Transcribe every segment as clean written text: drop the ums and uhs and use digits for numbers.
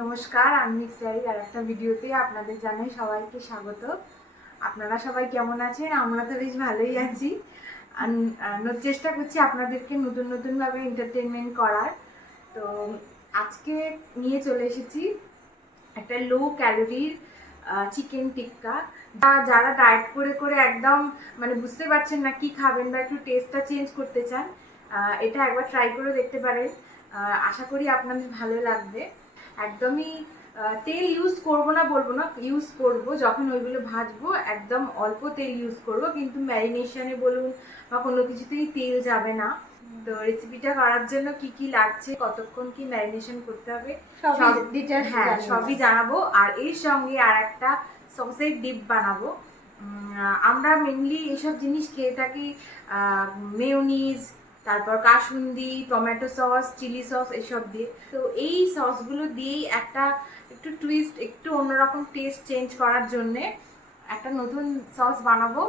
নমস্কার, আমি স্যারি আর একটা ভিডিওতে আপনাদের জানাই সবাইকে স্বাগত। আপনারা সবাই কেমন আছেন? আমরা তো বেশ ভালোই আছি। চেষ্টা করছি আপনাদেরকে নতুন নতুনভাবে এন্টারটেনমেন্ট করার। তো আজকে নিয়ে চলে এসেছি একটা লো ক্যালোরির চিকেন টিক্কা। যারা ডায়েট করে করে একদম মানে বুঝতে পারছেন না কি খাবেন বা একটু টেস্টটা চেঞ্জ করতে চান, এটা একবার ট্রাই করে দেখতে পারেন। আশা করি আপনাদের ভালো লাগবে। একদমই তেল ইউজ করব না বলবো না, ইউজ করব যখন ওইগুলো ভাজবো, একদম অল্প তেল ইউজ করব, কিন্তু ম্যারিনেশনে বলুন বা কোনো কিছুতেই তেল যাবে না। তো রেসিপিটা করার জন্য কি কি লাগছে, কতক্ষণ কি ম্যারিনেশন করতে হবে সবই জানাবো। আর এর সঙ্গে আর একটা সসের ডিপ বানাবো। আমরা মেনলি এসব জিনিস খেয়ে থাকি মেয়োনিজ, তারপর কাসুন্দি, টমেটো সস, চিলি সস, এসব দিয়ে। তো এই সসগুলো দিয়েই একটু টুইস্ট, একটু অন্যরকম টেস্ট চেঞ্জ করার জন্যে একটা নতুন সস বানাবো।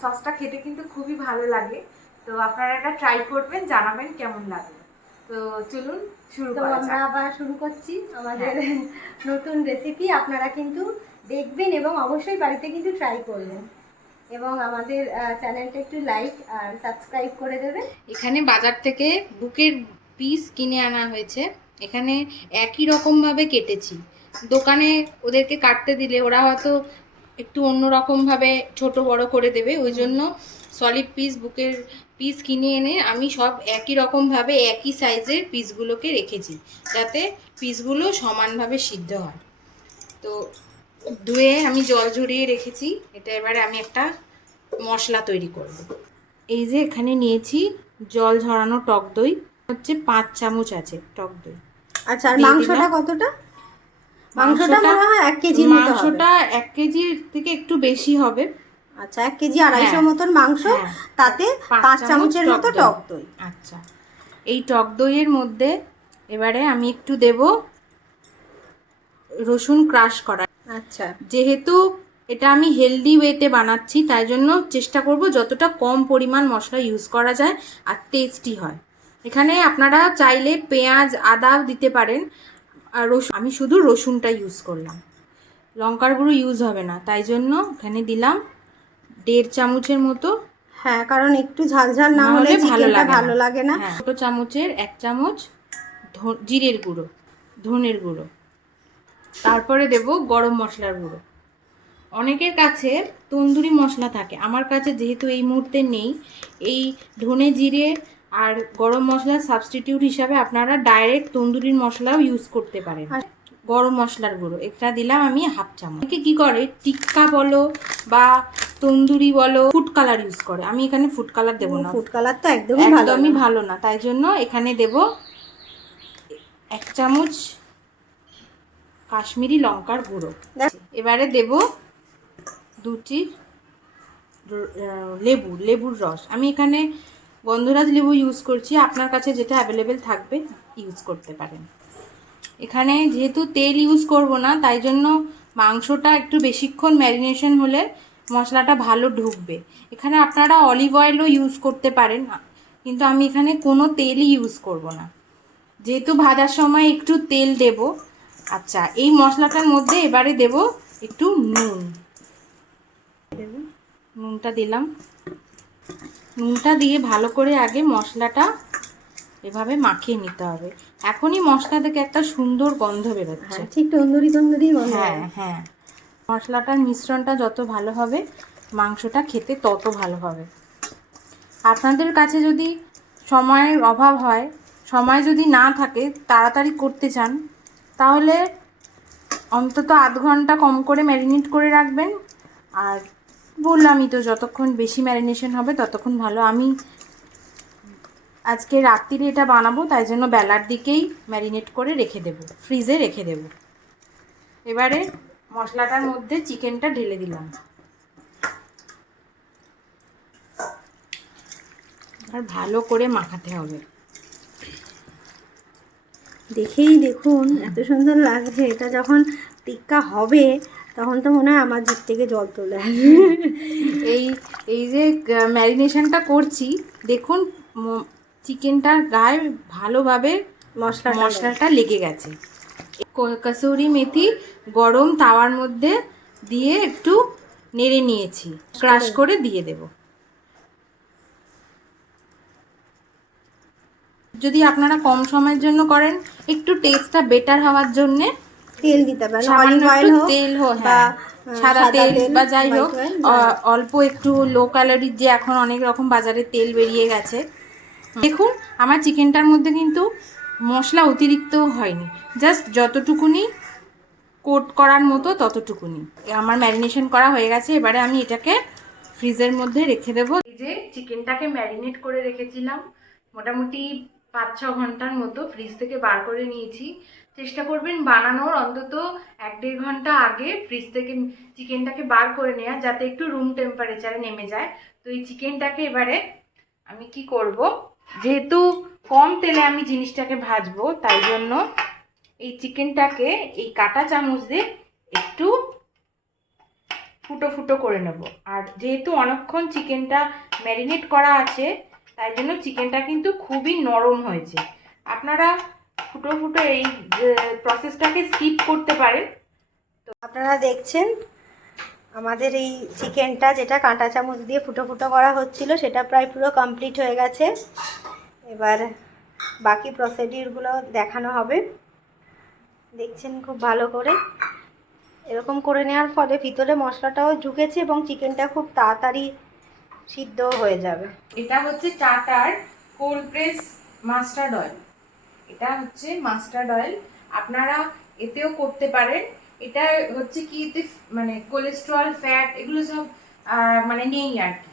সসটা খেতে কিন্তু খুবই ভালো লাগে। তো আপনারা এটা ট্রাই করবেন, জানাবেন কেমন লাগবে। তো চলুন শুরু করা যাক। আমরা আবার শুরু করছি আমাদের নতুন রেসিপি। আপনারা কিন্তু দেখবেন এবং অবশ্যই বাড়িতে কিন্তু ট্রাই করবেন, এবং আমাদের চ্যানেলটা একটু লাইক আর সাবস্ক্রাইব করে দেবেন। এখানে বাজার থেকে বুকের পিস কিনে আনা হয়েছে। এখানে একই রকমভাবে কেটেছি। দোকানে ওদেরকে কাটতে দিলে ওরা হয়তো একটু অন্যরকমভাবে ছোট বড় করে দেবে, ওই জন্য সলিড পিস বুকের পিস কিনে এনে আমি সব একই রকমভাবে একই সাইজের পিসগুলোকে রেখেছি, যাতে পিসগুলো সমানভাবে সিদ্ধ হয়। তো ধুয়ে আমি জল ঝরিয়ে রেখেছি। এটা এবারে আমি একটা মশলা তৈরি করব। এই যে এখানে নিয়েছি জল ঝরানো টক দই, হচ্ছে 5 চামচ আছে টক দই। আচ্ছা, আর মাংসটা কতটা? মাংসটা মনে হয় 1 কেজি মতো হবে। মাংসটা 1 কেজির থেকে একটু বেশি হবে। আচ্ছা, 1 কেজি 250 মতন মাংস, তাতে 5 চামচের মতো টক দই। আচ্ছা, এই টক দইয়ের মধ্যে এবারে আমি একটু দেব রসুন ক্রাশ করা। আচ্ছা, যেহেতু এটা আমি হেলদি ওয়েতে বানাচ্ছি, তাই জন্য চেষ্টা করব যতটা কম পরিমাণ মশলা ইউজ করা যায় আর টেস্টি হয়। এখানে আপনারা চাইলে পেঁয়াজ আদাও দিতে পারেন, আর আমি শুধু রসুনটা ইউজ করলাম, লঙ্কার গুঁড়ো ইউজ হবে না, তাই জন্য এখানে দিলাম 1.5 চামচের মতো। হ্যাঁ, কারণ একটু ঝালঝাল না হলে চিকেনটা ভালো লাগে না। ছোটো চামচের 1 চামচ জিরের গুঁড়ো, ধনের গুঁড়ো, তারপরে দেব গরম মশলার গুঁড়ো। অনেকের কাছে তন্দুরি মশলা থাকে, আমার কাছে যেহেতু এই মুহূর্তে নেই, এই ধনে জিরে আর গরম মশলার সাবস্টিটিউট হিসাবে আপনারা ডাইরেক্ট তন্দুরির মশলাও ইউজ করতে পারেন। গরম মশলার গুঁড়ো এটা দিলাম আমি 1/2 চামচ। অনেকে কী করে, টিক্কা বলো বা তন্দুরি বলো, ফুড কালার ইউজ করে। আমি এখানে ফুড কালার দেবো না, ফুড কালার তো একদমই ভালো না, তাই জন্য এখানে দেব 1 চামচ কাশ্মীরি লঙ্কার গুঁড়ো। এবারে দেব 2টি লেবুর রস। আমি এখানে গন্ধরাজ লেবু ইউজ করছি, আপনার কাছে যেটা অ্যাভেলেবেল থাকবে ইউজ করতে পারেন। এখানে যেহেতু তেল ইউজ করব না, তাই জন্য মাংসটা একটু বেশিক্ষণ ম্যারিনেশন হলে মশলাটা ভালো ঢুকবে। এখানে আপনারা অলিভ অয়েলও ইউজ করতে পারেন, কিন্তু আমি এখানে কোনো তেলই ইউজ করব না, যেহেতু ভাজার সময় একটু তেল দেব। আচ্ছা, এই মশলাটার মধ্যে এবারে দেব একটু নুনটা দিলাম। নুনটা দিয়ে ভালো করে আগে মশলাটা এভাবে মাখিয়ে নিতে হবে। এখনই মশলা থেকে একটা সুন্দর গন্ধ বেরোচ্ছে, ঠিক তন্দুরি গন্ধ। হ্যাঁ, মশলাটার মিশ্রণটা যত ভালো হবে মাংসটা খেতে তত ভালো হবে। আপনাদের কাছে যদি সময়ের অভাব হয়, সময় যদি না থাকে, তাড়াতাড়ি করতে চান, তাহলে অন্তত 1/2 ঘন্টা কম করে ম্যারিনেট করে রাখবেন। আর বললামই তো, যতক্ষণ বেশি ম্যারিনেশন হবে ততক্ষণ ভালো। আমি আজকে রাত্রিরে এটা বানাবো, তাই জন্য বেলার দিকেই ম্যারিনেট করে রেখে দেব, ফ্রিজে রেখে দেব। এবারে মশলাটার মধ্যে চিকেনটা ঢেলে দিলাম। আর ভালো করে মাখাতে হবে। দেখেই দেখুন এত সুন্দর লাগছে। এটা যখন টিক্কা হবে তখন তো মনে হয় আমার জিভ থেকে জল চলে আসবে। এই যে ম্যারিনেশনটা করছি, দেখুন চিকেনটার গায়ে ভালোভাবে মশলাটা লেগে গেছে। কসুরি মেথি গরম তাওয়ার মধ্যে দিয়ে একটু নেড়ে নিয়েছি, ক্রাশ করে দিয়ে দেব। যদি আপনারা কম সময়ের জন্য করেন, একটু টেস্টটা বেটার হওয়ার জন্য তেল দিতে পারেন, সামান্য অলিভ অয়েল একটু হোক তেল হোক, বা হ্যাঁ সাদা তেল বা যাই white হোক, oil, অল্প একটু লো ক্যালোরির যে এখন অনেক রকম বাজারে তেল বেরিয়ে গেছে। দেখুন আমার চিকেনটার মধ্যে কিন্তু মশলা অতিরিক্ত হয়নি, জাস্ট যতটুকুনি কোট করার মতো ততটুকুনি। আমার ম্যারিনেশন করা হয়ে গেছে, এবারে আমি এটাকে ফ্রিজের মধ্যে রেখে দেবো। এই যে চিকেনটাকে ম্যারিনেট করে রেখেছিলাম মোটামুটি 5-6 ঘন্টার মতো, ফ্রিজ থেকে বার করে নিয়েছি। চেষ্টা করবেন বানানোর অন্তত 1-1.5 ঘন্টা আগে ফ্রিজ থেকে চিকেনটাকে বার করে নেওয়া, যাতে একটু রুম টেম্পারেচারে নেমে যায়। তো এই চিকেনটাকে এবারে আমি কি করব, যেহেতু কম তেলে আমি জিনিসটাকে ভাজবো, তাই জন্য এই চিকেনটাকে এই কাঁটা চামচ দিয়ে একটু ফুটো ফুটো করে নেব। আর যেহেতু অনেকক্ষণ চিকেনটা ম্যারিনেট করা আছে, তাই জন্য চিকেনটা কিন্তু খুবই নরম হয়েছে। আপনারা ফুটো ফুটো এই প্রসেসটাকে স্কিপ করতে পারেন। আপনারা দেখছেন আমাদের এই চিকেনটা যেটা কাঁটা চামচ দিয়ে ফুটো ফুটো করা হচ্ছিল, সেটা প্রায় পুরো কমপ্লিট হয়ে গেছে। এবার বাকি প্রসিডিউরগুলো দেখানো হবে। দেখছেন খুব ভালো করে এরকম করে নেওয়ার ফলে ভিতরে মশলাটাও ঢুকেছে এবং চিকেনটা খুব তাড়াতাড়ি সিদ্ধ হয়ে যাবে। এটা হচ্ছে টাটার কোল্ড প্রেস মাস্টার্ড অয়েল। এটা হচ্ছে মাস্টার্ড অয়েল, আপনারা এতেও করতে পারেন। এটা হচ্ছে কি, এতে মানে কোলেস্ট্রল, ফ্যাট এগুলো সব মানে নেই আর কি।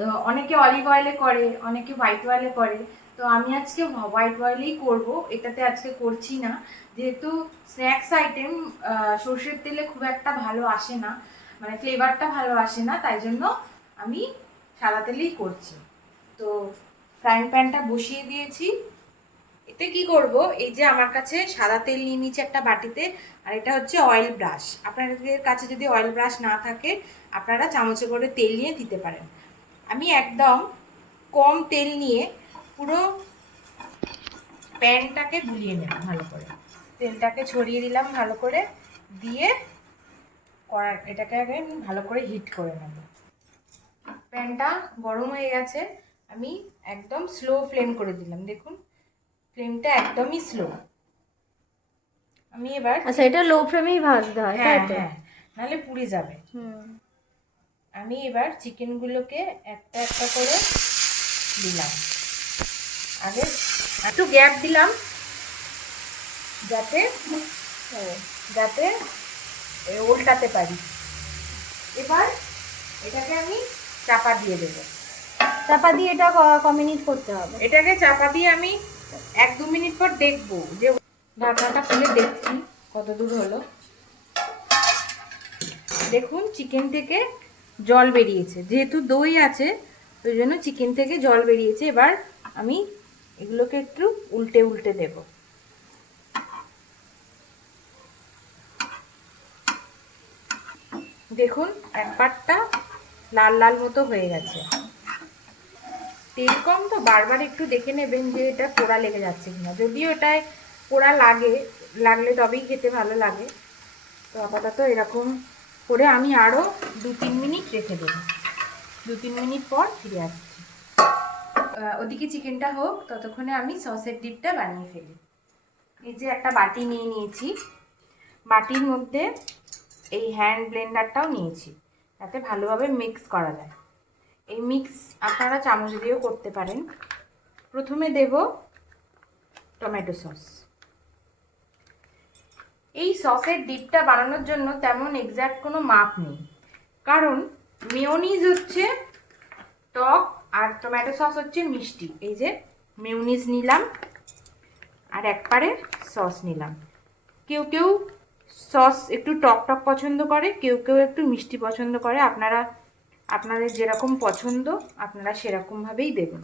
তো অনেকে অলিভ অয়েলে করে, অনেকে হোয়াইট অয়েলে করে। তো আমি আজকে হোয়াইট অয়েলেই করব, এটাতে আজকে করছি না, যেহেতু স্ন্যাক্স আইটেম সর্ষের তেলে খুব একটা ভালো আসে না, মানে ফ্লেভারটা ভালো আসে না, তাই জন্য আমি সাদা তেলেই করছি। তো ফ্রাইং প্যানটা বসিয়ে দিয়েছি। এতে কি করব, এই যে আমার কাছে সাদা তেল নিয়ে নিয়েছি একটা বাটিতে, আর এটা হচ্ছে অয়েল ব্রাশ। আপনাদের কাছে যদি অয়েল ব্রাশ না থাকে, আপনারা চামচে করে তেল নিয়ে দিতে পারেন। আমি একদম কম তেল নিয়ে পুরো প্যানটাকে গুলিয়ে নেব ভালো করে। তেলটাকে ছড়িয়ে দিলাম ভালো করে, দিয়ে এটাকে আগে আমি ভালো করে হিট করে নেব। প্যানটা গরম হয়ে গেছে, আমি একদম স্লো ফ্লেম করে দিলাম। দেখুন ফ্লেমটা একদমই স্লো। আমি এবার আচ্ছা, এটা লো ফ্লেমেই ভাজতে হয়, তাই হ্যাঁ তো? হ্যাঁ, নাহলে পুড়ে যাবে। আমি এবার চিকেনগুলোকে একটা একটা করে দিলাম। আগে একটু গ্যাপ দিলাম যাতে যাতে উল্টাতে পারি। এবার এটাকে আমি চাপা দিয়ে দেবো। চাপা দিয়ে এটা ক মিনিট করতে হবে? এটাকে চাপা দিয়ে আমি 1-2 মিনিট পর দেখবো, যে ঢাকনাটা খুলে দেখছি কত দূর হলো। দেখুন চিকেন থেকে জল বেরিয়েছে, যেহেতু দই আছে ওই জন্য চিকেন থেকে জল বেরিয়েছে। এবার আমি এগুলোকে একটু উল্টে উল্টে দেব। দেখুন এক পাটটা লাল লাল মতো হয়ে গেছে। তেল কম তো বারবার একটু দেখে নেবেন যে এটা পোড়া লেগে যাচ্ছে কিনা। যদিও এটায় পোড়া লাগলে তবেই খেতে ভালো লাগে। তো আপাতত এরকম করে আমি আরও 2-3 মিনিট রেখে দেবো। 2-3 মিনিট পর ফিরে আসছি। ওদিকে চিকেনটা হোক, ততক্ষণে আমি সসের ডিপটা বানিয়ে ফেলি। এই যে একটা বাটি নিয়ে নিয়েছি, বাটির মধ্যে এই হ্যান্ড ব্লেন্ডারটাও নিয়েছি, যাতে ভালোভাবে মিক্স করা যায়। এই মিক্স আপনারা চামচ দিয়েও করতে পারেন। প্রথমে দেব টমেটো সস। এই সসের ডিপটা বানানোর জন্য তেমন এক্স্যাক্ট কোনো মাপ নেই, কারণ মেয়োনিজ হচ্ছে টক আর টমেটো সস হচ্ছে মিষ্টি। এই যে মেয়োনিজ নিলাম আর একবারে সস নিলাম। কেউ কেউ সস একটু টক টক পছন্দ করে, কেউ কেউ একটু মিষ্টি পছন্দ করে। আপনাদের যেরকম পছন্দ আপনারা সেরকমভাবেই দেবেন।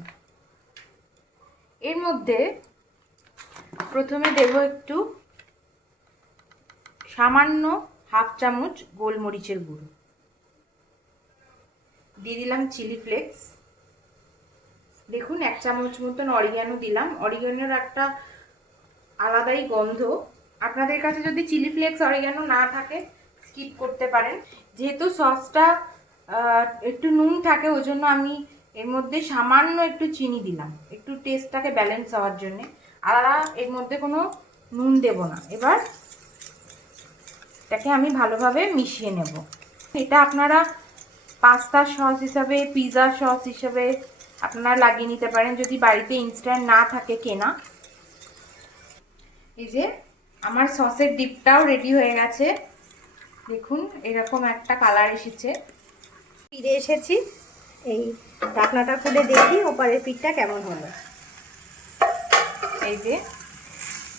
এর মধ্যে প্রথমে দেব একটু সামান্য 1/2 চামচ গোলমরিচের গুঁড়ো, দিয়ে দিলাম চিলি ফ্লেক্স। দেখুন 1 চামচ মতন অরিগানো দিলাম। অরিগানোর একটা আলাদাই গন্ধ, আপনাদের কাছে যদি চিলি ফ্লেক্স অরিগ্যানো না থাকে স্কিপ করতে পারেন। যেহেতু সসটা একটু নুন থাকে, ওই জন্য আমি এর মধ্যে সামান্য একটু চিনি দিলাম, একটু টেস্টটাকে ব্যালেন্স হওয়ার জন্যে। আর এর মধ্যে কোনো নুন দেব না। এবার এটাকে আমি ভালোভাবে মিশিয়ে নেব। এটা আপনারা পাস্তার সস হিসাবে, পিৎজা সস হিসাবে আপনারা লাগিয়ে নিতে পারেন যদি বাড়িতে ইনস্ট্যান্ট না থাকে কেনা। এই যে আমার সসের ডিপটাও রেডি হয়ে গেছে, দেখুন এরকম একটা কালার এসেছে। ফিরে এসেছি, এই ঢাকনাটা খুলে দেখি ওপারের পিঠটা কেমন হলো। এই যে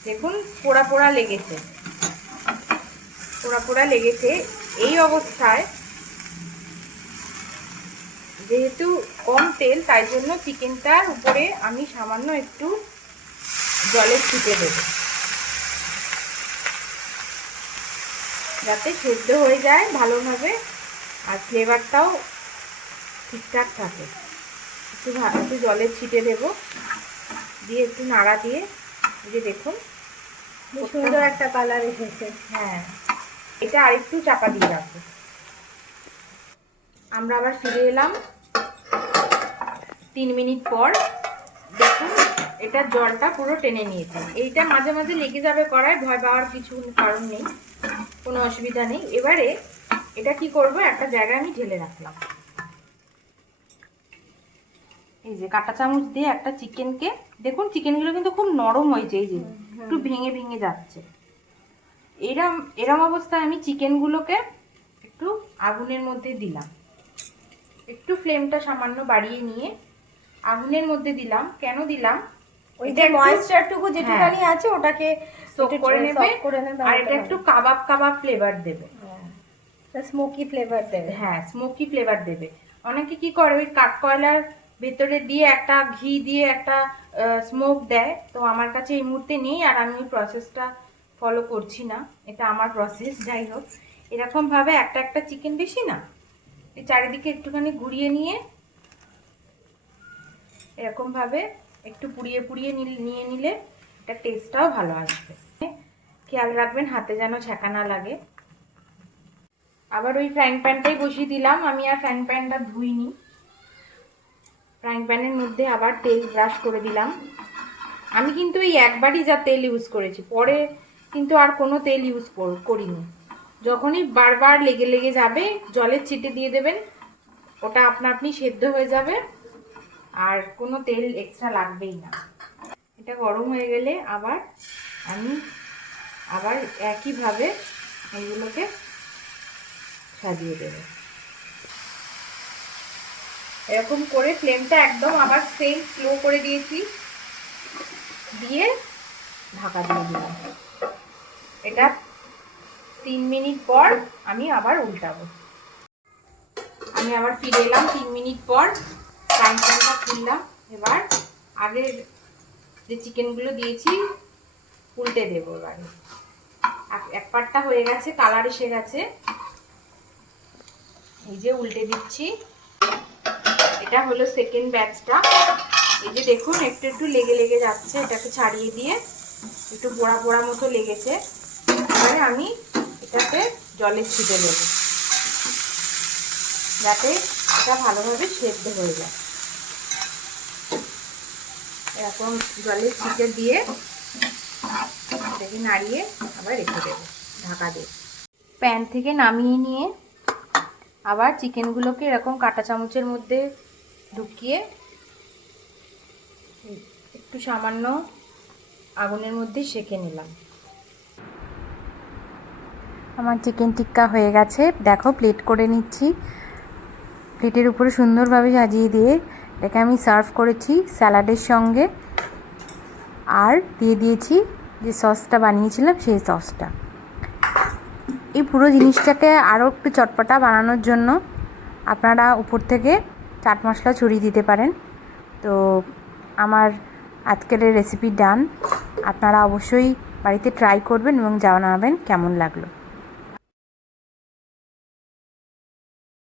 দেখুন পোড়া পোড়া লেগেছে, পোড়া পোড়া লেগেছে। এই অবস্থায় যেহেতু কম তেল, তাই জন্য চিকেনটার উপরে আমি সামান্য একটু জলের ছিটে দেব, যাতে সেদ্ধ হয়ে যায় ভালোভাবে আর ফ্লেভারটাও ঠিকঠাক থাকে। একটু জলের ছিটে দেব, দিয়ে একটু নাড়া দিয়ে, এই যে দেখুন সুন্দর একটা কালার এসেছে। হ্যাঁ, এটা আরেকটু চাপা দিয়ে রাখবো। আমরা আবার ফিরে এলাম 3 মিনিট পর। দেখুন এটা জলটা পুরো টেনে নিয়েছে। এইটা মাঝে মাঝে লেগে যাবে কড়ায়, ভয় পাওয়ার কিছু কারণ নেই, কোনো অসুবিধা নেই। এবারে এটা কি করব, একটা জায়গায় আমি ঢেলে রাখলাম। এই যে কাঁটা চামচ দিয়ে একটা চিকেনকে, দেখুন চিকেনগুলো কিন্তু খুব নরম হয়েছে, এই যে একটু ভেঙে ভেঙে যাচ্ছে। এরম অবস্থায় আমি চিকেনগুলোকে একটু আগুনের মধ্যে দিলাম, একটু ফ্লেমটা সামান্য বাড়িয়ে নিয়ে আগুনের মধ্যে দিলাম। কেন দিলাম, ওই যে ময়েশ্চারটুকু যেটুখানি আছে ওটাকে সোক করে নেবে, আর এটা একটু কাবাব কাবাব ফ্লেভার দেবে, স্মোকি ফ্লেভার দেবে। হ্যাঁ স্মোকি ফ্লেভার দেবে। অনেকে কি করে ওই কাঠকয়লার ভেতরে দিয়ে একটা ঘি দিয়ে একটা স্মোক দেয়, তো আমার কাছে এই মুহূর্তে নেই আর আমি ওই প্রসেসটা ফলো করছি না, এটা আমার প্রসেস। যাই হোক, এরকমভাবে একটা একটা চিকেন বেশি না, এই চারিদিকে একটুখানি ঘুরিয়ে নিয়ে এরকমভাবে একটু পুড়িয়ে পুড়িয়ে নিয়ে নিলে এটা টেস্টটাও ভালো আসবে। খেয়াল রাখবেন হাতে যেন ছ্যাঁকা না লাগে। আবার ওই ফ্রাইং প্যানটাই বসিয়ে দিলাম, আমি আর ফ্রাইং প্যানটা ধুইনি। ফ্রাইং প্যানের মধ্যে আবার তেল ব্রাশ করে দিলাম। আমি কিন্তু এই একবারই যা তেল ইউজ করেছি, পরে কিন্তু আর কোনো তেল ইউজ করিনি। যখনই বারবার লেগে লেগে যাবে জলের ছিটে দিয়ে দেবেন, ওটা আপনা আপনি সেদ্ধ হয়ে যাবে আর কোনো তেল এক্সট্রা লাগবেই না। এটা গরম হয়ে গেলে আমি আবার একইভাবে এগুলোকে সাজিয়ে দেব। এরকম করে ফ্লেমটা একদম আবার সেম স্লো করে দিয়েছি, দিয়ে ঢাকা দিয়ে দিলাম। এটা 3 মিনিট পর আমি আবার উল্টাবো। আমি আবার ফিরে এলাম 3 মিনিট পর, ফ্রাইং প্যানটা খুললাম। এবার আগের যে চিকেনগুলো দিয়েছি উল্টে দেবো। এবারে এক পাটটা হয়ে গেছে, কালার এসে গেছে, এই যে উল্টে দিচ্ছি। এটা হলো সেকেন্ড ব্যাচটা। এই যে দেখুন একটু একটু লেগে লেগে যাচ্ছে, এটাকে ছাড়িয়ে দিয়ে একটু পোড়া পোড়া মতো লেগেছে। এবারে আমি এটাতে জলের ছিটে দেব, যাতে এটা ভালোভাবে সেদ্ধ হয়ে যায়। এরকম জলের ছিটে দিয়ে এটাকে নাড়িয়ে আবার রেখে দেবো ঢাকা দিয়ে। প্যান থেকে নামিয়ে নিয়ে আবার চিকেনগুলোকে এরকম কাঁটা চামচের মধ্যে ঢুকিয়ে একটু সামান্য আগুনের মধ্যে সেঁকে নিলাম। আমার চিকেন টিক্কা হয়ে গেছে, দেখো প্লেট করে নিচ্ছি। প্লেটের উপরে সুন্দরভাবে সাজিয়ে দিয়ে এটাকে আমি সার্ভ করেছি স্যালাডের সঙ্গে, আর দিয়ে দিয়েছি যে সসটা বানিয়েছিলাম সেই সসটা। এই পুরো জিনিসটাকে আরও একটু চটপটা বানানোর জন্য আপনারা উপর থেকে চাট মশলা ছড়িয়ে দিতে পারেন। তো আমার আজকের রেসিপি ডান। আপনারা অবশ্যই বাড়িতে ট্রাই করবেন এবং জানাবেন কেমন লাগলো।